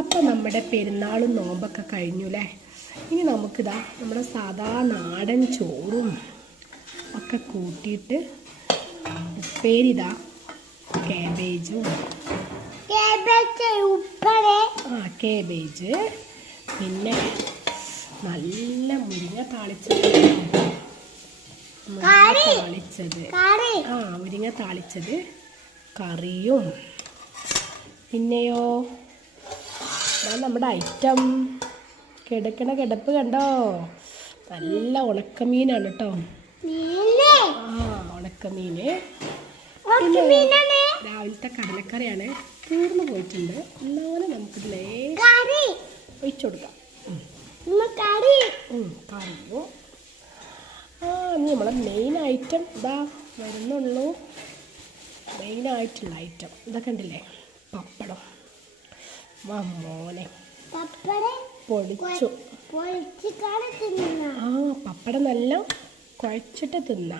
അപ്പം നമ്മുടെ പെരുന്നാളും നോമ്പൊക്കെ കഴിഞ്ഞു അല്ലേ. ഇനി നമുക്കിതാ നമ്മുടെ സാധാ നാടൻ ചോറും ഒക്കെ കൂട്ടിയിട്ട് ഉപ്പേരിതാ കാബേജും കാബേജ് പിന്നെ നല്ല മുരിങ്ങ താളിച്ചത് മുരിങ്ങ താളിച്ചത് കറിയും പിന്നെയോ നമ്മുടെ ഐറ്റം കിടക്കണ കിടപ്പ് കണ്ടോ, നല്ല ഉണക്കമീനാണ് കേട്ടോ. ഉണക്കമീന് രാവിലത്തെ കടലക്കറിയാണ്, തീർന്നു പോയിട്ടുണ്ട്. എന്നാലും നമുക്കിതിലേ ഒഴിച്ചു കൊടുക്കാം കറിയും. ഇനി നമ്മളെ മെയിൻ ഐറ്റം ഇതാ വരുന്നുള്ളൂ. മെയിനായിട്ടുള്ള ഐറ്റം ഇതൊക്കെ ഉണ്ടല്ലേ, പപ്പടം. മോനെ പൊടിച്ചു പപ്പടം നല്ല കുഴച്ചിട്ട് തിന്നാം.